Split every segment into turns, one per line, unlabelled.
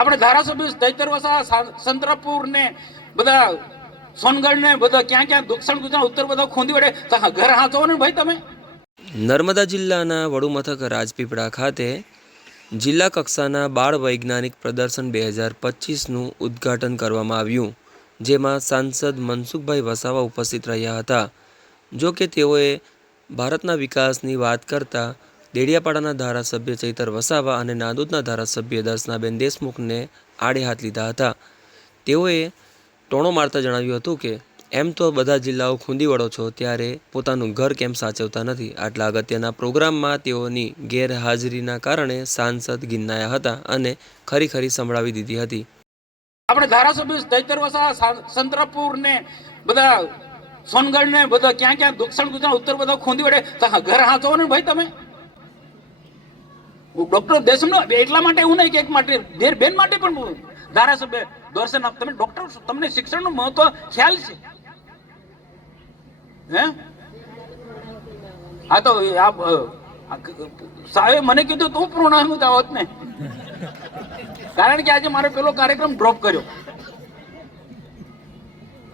આપણે ધારાસભ્ય દૈતરવસા સંતરાપુર ને બધા સોનગઢ ને બધા ક્યાં ક્યાં, દક્ષિણ ગુજરાત, ઉત્તર બધા ખોંદી વડે ઘર હાચો ને ભાઈ તમે?
નર્મદા જિલ્લાના વડુમથક રાજપીપળા ખાતે જિલ્લા કક્ષાના બાળ વૈજ્ઞાનિક પ્રદર્શન બે હજાર પચીસનું ઉદ્ઘાટન કરવામાં આવ્યું, જેમાં સાંસદ મનસુખભાઈ વસાવા ઉપસ્થિત રહ્યા હતા. જો કે તેઓએ ભારતના વિકાસની વાત કરતા દેડિયાપાડાના ધારાસભ્ય ચૈતર વસાવા અને નાંદોદના ધારાસભ્ય દર્શનાબેન દેશમુખને આડે હાથ લીધા હતા. તેઓએ ટોણો મારતા જણાવ્યું હતું કે, એમ તો બધા જિલ્લાઓ ખૂંદી વળો છો, ત્યારે પોતાનું ઘર કેમ સાચવતા નથી? આટલા અગત્યના પ્રોગ્રામમાં તેઓની ગેરહાજરીના કારણે સાંસદ ગિન્નાયા હતા અને ખરી ખરી સંભળાવી દીધી હતી.
આપણે ધારાસભ્ય દૈતર વસા સંતરાપુર ને બધા સોનગઢ ને બધા ક્યાં ક્યાં દક્ષિણ ગુજરાત, ઉત્તર બધા ખૂંદી વળે ઘર હાચવો ને ભાઈ તમે? ડોક્ટર દેશમનો એટલા માટે એવું નહીં કે એક માટે, દેર બેન માટે પણ ધારાસભ્ય, દર્શન આપ, તમે ડોક્ટર તમને શિક્ષણનું મહત્વ ખ્યાલ છે. હે? હા તો આ સાહેબે મને કીધું તું પૂર્ણાહુત આવત ને. કારણ કે આજે મારો પેલો કાર્યક્રમ ડ્રોપ કર્યો.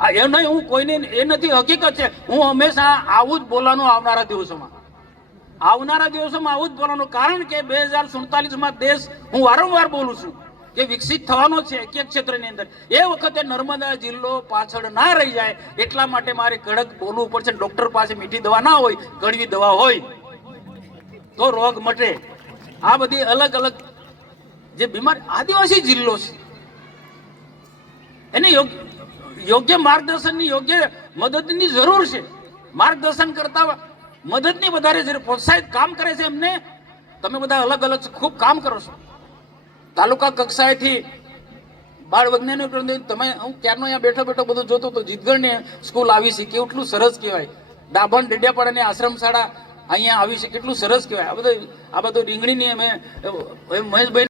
આ એ નહીં, હું કોઈને, એ નથી, હકીકત છે. હું હંમેશા આવું જ બોલવાનું આવનારા દિવસોમાં. આવનારા દિવસોમાં આવું જ બોલવાનું કારણ કે બે હજાર સુડતાલીસમાં દેશ, હું વારંવાર બોલું છું કે વિકસિત થવાનો છે એક એક ક્ષેત્રની અંદર. એ વખતે નર્મદા જિલ્લો પાછળ ના રહી જાય એટલા માટે મારે કડક બોલવું પડશે. ડોક્ટર પાસે મીઠી દવા ના હોય કડવી દવા હોય, તો રોગ મટે. આ બધી અલગ અલગ જે બીમાર આદિવાસી જિલ્લો છે, એને યોગ્ય માર્ગદર્શનની યોગ્ય મદદની જરૂર છે. માર્ગદર્શન કરતા મદદની વધારે છે પ્રોત્સાહિત કામ કરે છે એમને, તમે બધા અલગ અલગ ખૂબ કામ કરો છો. તાલુકા કક્ષાએથી બાળ વૈજ્ઞાનિક તમે હું ક્યારનો અહીંયા બેઠો બેઠો બધું જોતો તો જીતગઢની સ્કૂલ આવી છે, કેટલું સરસ કહેવાય. ડાભણ ડેડિયાપાડાની આશ્રમ શાળા અહીંયા આવી છે, કેટલું સરસ કહેવાય. આ બધું આ બધું રીંગણીની અમે મહેશભાઈ